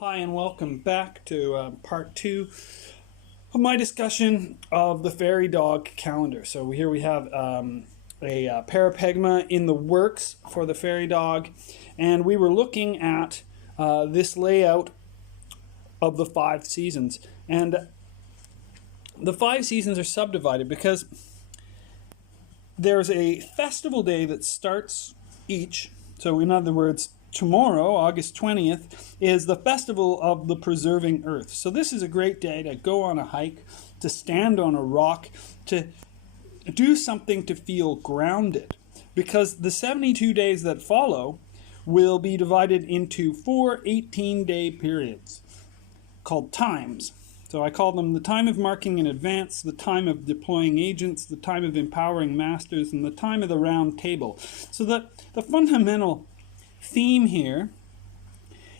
Hi and welcome back to part 2 of my discussion of the fairy dog calendar. So here we have a parapegma in the works for the fairy dog, and we were looking at this layout of the 5 seasons. And the 5 seasons are subdivided because there's a festival day that starts each. So in other words, tomorrow, August 20th, is the Festival of the Preserving Earth. So this is a great day to go on a hike, to stand on a rock, to do something to feel grounded. Because the 72 days that follow will be divided into 4 18-day periods called times. So I call them the time of marking in advance, the time of deploying agents, the time of empowering masters, and the time of the round table. So the fundamental theme here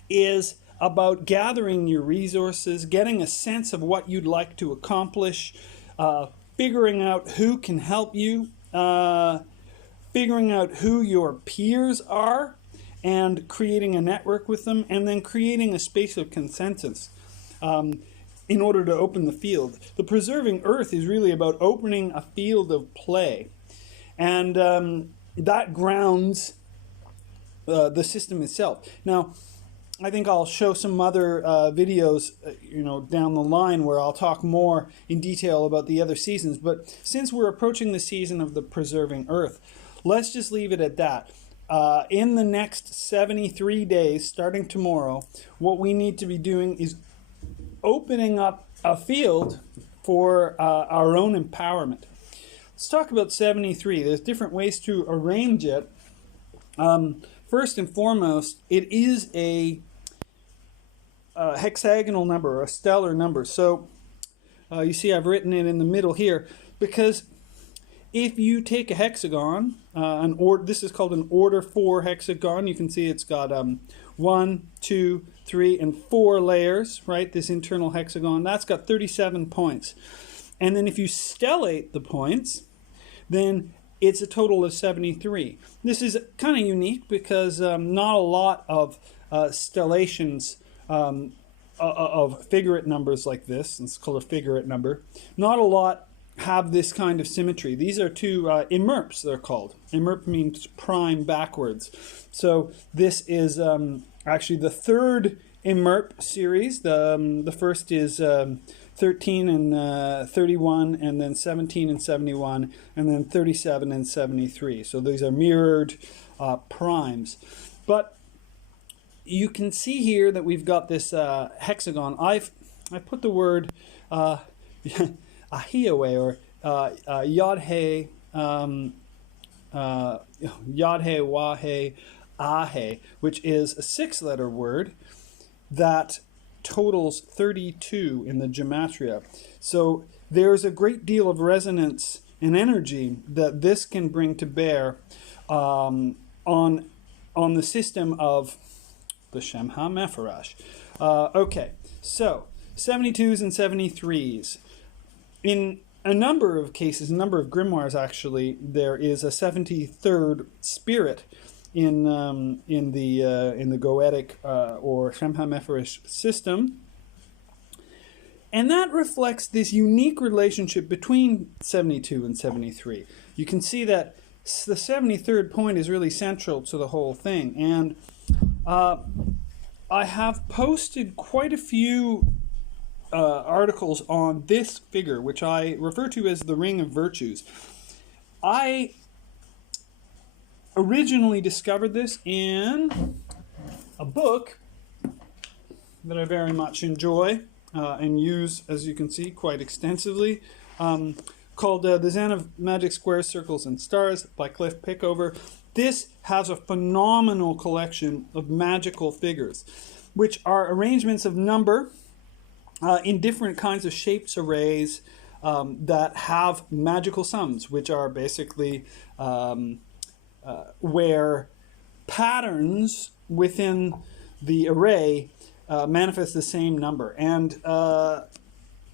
is about gathering your resources, getting a sense of what you'd like to accomplish, figuring out who can help you, figuring out who your peers are, and creating a network with them, and then creating a space of consensus in order to open the field. The Preserving Earth is really about opening a field of play, and that grounds the system itself. Now, I think I'll show some other videos, down the line where I'll talk more in detail about the other seasons. But since we're approaching the season of the Preserving Earth, let's just leave it at that. In the next 73 days, starting tomorrow, what we need to be doing is opening up a field for our own empowerment. Let's talk about 73. There's different ways to arrange it. First and foremost, it is a hexagonal number, or a stellar number. So you see I've written it in the middle here, because if you take a hexagon, this is called an order 4 hexagon. You can see it's got 1, 2, 3, and 4 layers, right? This internal hexagon, that's got 37 points. And then if you stellate the points, then it's a total of 73. This is kind of unique because not a lot of stellations of figurate numbers like this, it's called a figurate number, not a lot have this kind of symmetry. These are two imerps, they're called. Imerp means prime backwards. So this is actually the third imerp series. The first is 13 and 31, and then 17 and 71, and then 37 and 73. So these are mirrored primes. But you can see here that we've got this hexagon. I've put the word ahiyaway, or yodhe, yodhe, wahe, ahe, which is a 6-letter word that totals 32 in the gematria. So there's a great deal of resonance and energy that this can bring to bear on the system of the Shem HaMepharash. Okay, so 72s and 73s. In a number of cases, a number of grimoires actually, there is a 73rd spirit in the Goetic or Shem HaMepharash system, and that reflects this unique relationship between 72 and 73. You can see that the 73rd point is really central to the whole thing, and I have posted quite a few articles on this figure, which I refer to as the Ring of Virtues. I originally discovered this in a book that I very much enjoy and use, as you can see, quite extensively, called The Zen of Magic Squares, Circles, and Stars by Cliff Pickover. This has a phenomenal collection of magical figures, which are arrangements of number in different kinds of shapes, arrays that have magical sums, which are basically where patterns within the array manifest the same number. And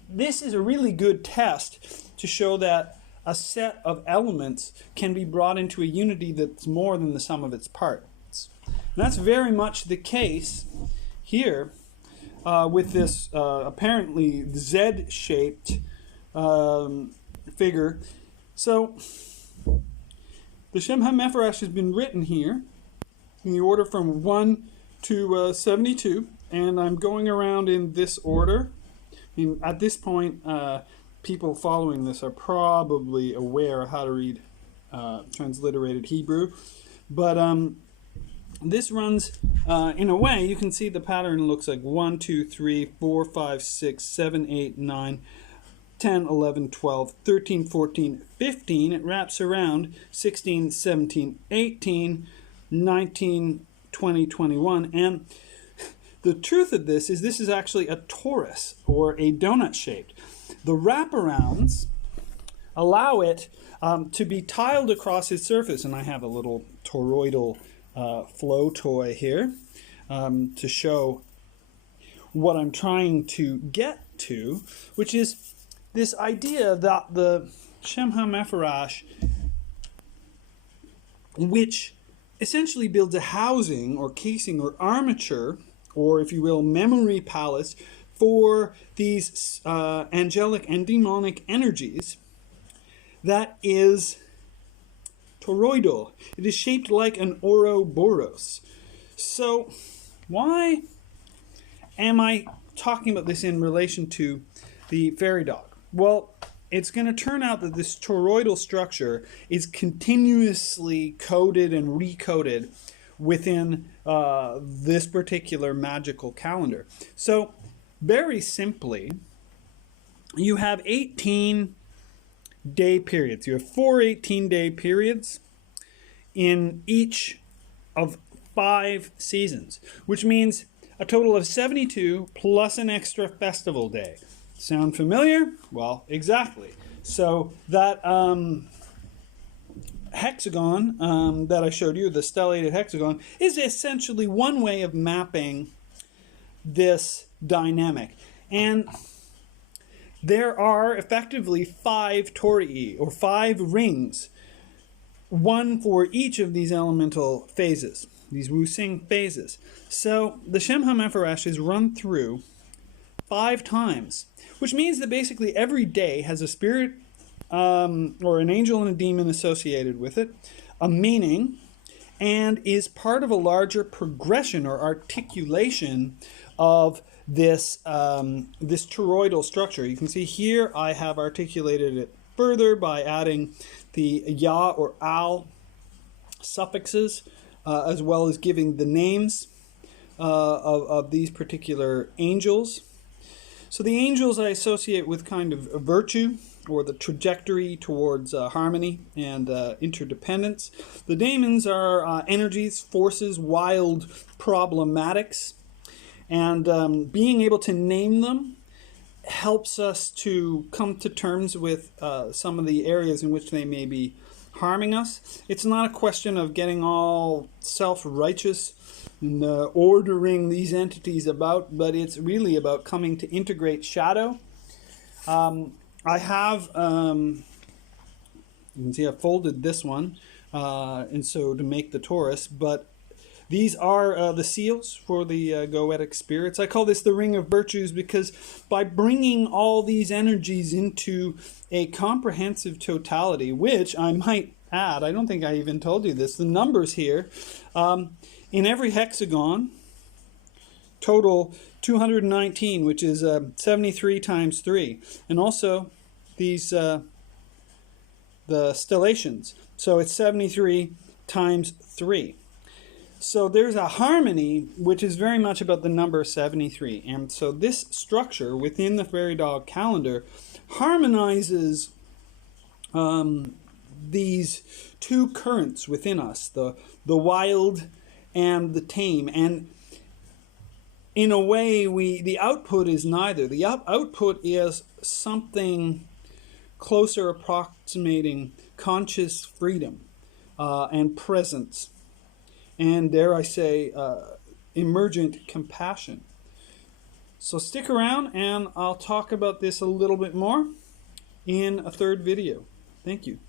this is a really good test to show that a set of elements can be brought into a unity that's more than the sum of its parts. And that's very much the case here with this apparently Z-shaped figure. So the Shem HaMephorash has been written here in the order from 1 to 72, and I'm going around in this order. I mean, at this point, people following this are probably aware of how to read transliterated Hebrew, but this runs in a way. You can see the pattern looks like 1, 2, 3, 4, 5, 6, 7, 8, 9, 10, 11, 12, 13, 14, 15. It wraps around 16, 17, 18, 19, 20, 21. And the truth of this is actually a torus, or a donut shaped. The wraparounds allow it to be tiled across its surface. And I have a little toroidal flow toy here to show what I'm trying to get to, which is this idea that the Shem HaMephorash, which essentially builds a housing or casing or armature, or if you will, memory palace for these angelic and demonic energies, that is toroidal. It is shaped like an Ouroboros. So why am I talking about this in relation to the fairy dog? Well, it's going to turn out that this toroidal structure is continuously coded and recoded within this particular magical calendar. So very simply, you have 18-day periods. You have 4 18-day periods in each of 5 seasons, which means a total of 72 plus an extra festival day. Sound familiar? Well, exactly. So that hexagon that I showed you, the stellated hexagon, is essentially one way of mapping this dynamic. And there are effectively 5 torii, or 5 rings, one for each of these elemental phases, these Wu-Sing phases. So the Shem HaMephorash is run through 5 times, which means that basically every day has a spirit or an angel and a demon associated with it, a meaning, and is part of a larger progression or articulation of this this toroidal structure. You can see here I have articulated it further by adding the ya or al suffixes, as well as giving the names of these particular angels. So the angels I associate with kind of a virtue, or the trajectory towards harmony and interdependence. The daemons are energies, forces, wild problematics. And being able to name them helps us to come to terms with some of the areas in which they may be harming us. It's not a question of getting all self-righteous and ordering these entities about, but it's really about coming to integrate shadow. I have, you can see I folded this one, and so to make the torus, but these are the seals for the goetic spirits. I call this the Ring of Virtues because by bringing all these energies into a comprehensive totality, which I might add, I don't think I even told you this, the numbers here, in every hexagon, total 219, which is 73 times 3. And also these, the stellations. So it's 73 times 3. So there's a harmony which is very much about the number 73. And so this structure within the fairy dog calendar harmonizes these two currents within us, the wild and the tame. And in a way, the output is neither. The output is something closer approximating conscious freedom and presence. And dare I say, emergent compassion. So stick around and I'll talk about this a little bit more in a third video. Thank you.